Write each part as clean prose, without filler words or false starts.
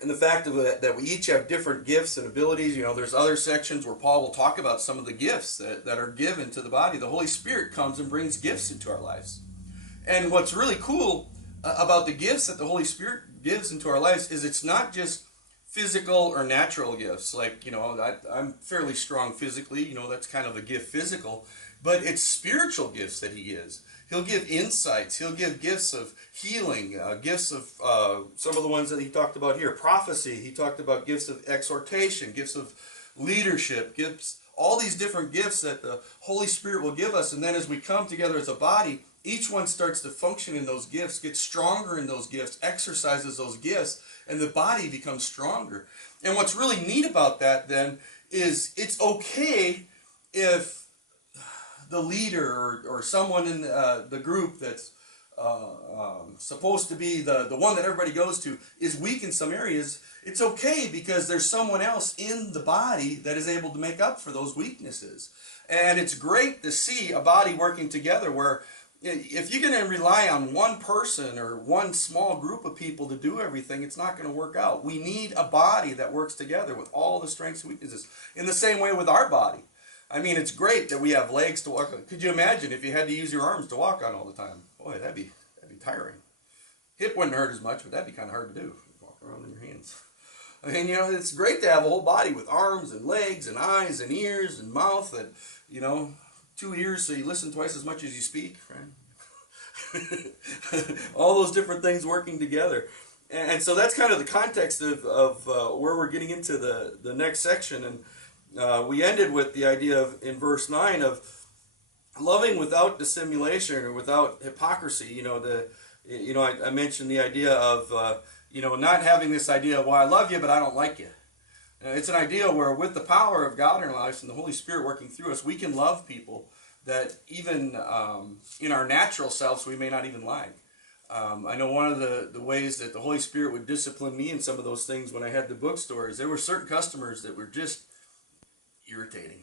And the fact of it, that we each have different gifts and abilities. There's other sections where Paul will talk about some of the gifts that are given to the body. The Holy Spirit comes and brings gifts into our lives. And what's really cool about the gifts that the Holy Spirit gives into our lives is it's not just physical or natural gifts. Like, I'm fairly strong physically, that's kind of a gift physical, but it's spiritual gifts that he gives. He'll give insights. He'll give gifts of healing, gifts of some of the ones that he talked about here. Prophecy. He talked about gifts of exhortation, gifts of leadership, gifts, all these different gifts that the Holy Spirit will give us. And then as we come together as a body, each one starts to function in those gifts, gets stronger in those gifts, exercises those gifts, and the body becomes stronger. And what's really neat about that then is it's okay if the leader or someone in the group that's supposed to be the one that everybody goes to is weak in some areas. It's okay because there's someone else in the body that is able to make up for those weaknesses. And it's great to see a body working together where if you're going to rely on one person or one small group of people to do everything, it's not going to work out. We need a body that works together with all the strengths and weaknesses. In the same way with our body. I mean, it's great that we have legs to walk on. Could you imagine if you had to use your arms to walk on all the time? Boy, that'd be tiring. Hip wouldn't hurt as much, but that'd be kind of hard to do. Walk around in your hands. I mean, it's great to have a whole body with arms and legs and eyes and ears and mouth and, 2 ears so you listen twice as much as you speak, right? All those different things working together. And so that's kind of the context of where we're getting into the next section. And we ended with the idea of, in verse 9, of loving without dissimulation or without hypocrisy. I mentioned the idea of, not having this idea of, well, I love you, but I don't like you. It's an idea where with the power of God in our lives and the Holy Spirit working through us, we can love people that even in our natural selves we may not even like. I know one of the ways that the Holy Spirit would discipline me in some of those things when I had the bookstores, there were certain customers that were just irritating.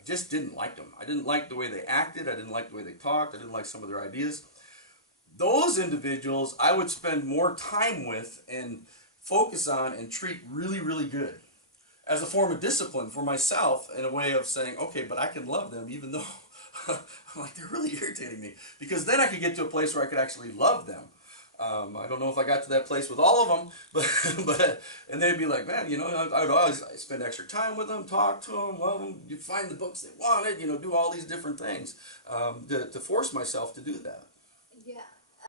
I just didn't like them. I didn't like the way they acted. I didn't like the way they talked. I didn't like some of their ideas. Those individuals I would spend more time with and focus on and treat really, really good as a form of discipline for myself, in a way of saying, okay, but I can love them even though I'm like, they're really irritating me, because then I could get to a place where I could actually love them. I don't know if I got to that place with all of them, but and they'd be like, man, I would always spend extra time with them, talk to them, love them, you find the books they wanted, do all these different things to force myself to do that.